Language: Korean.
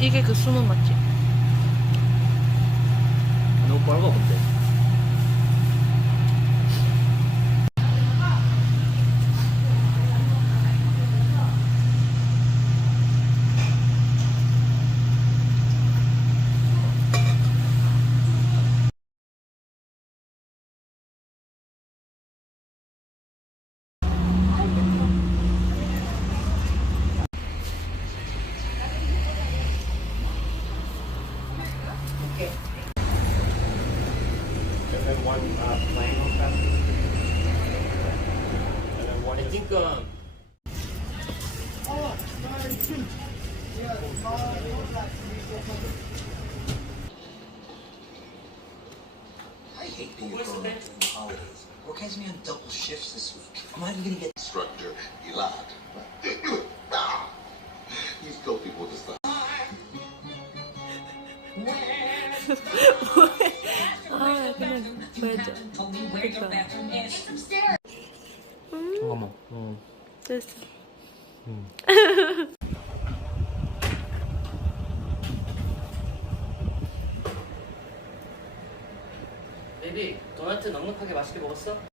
이게 그 수능 맞지? 너무 빨가 본데. And then one uh, plain on top. And then one I is think um, I hate being a grown up during the holidays. Work has me on double shifts this week. I'm not even gonna get instructor Elad. These 아 잠깐만. 어. 됐어 베이비, 도넛 넉넉하게 맛있게 먹었어?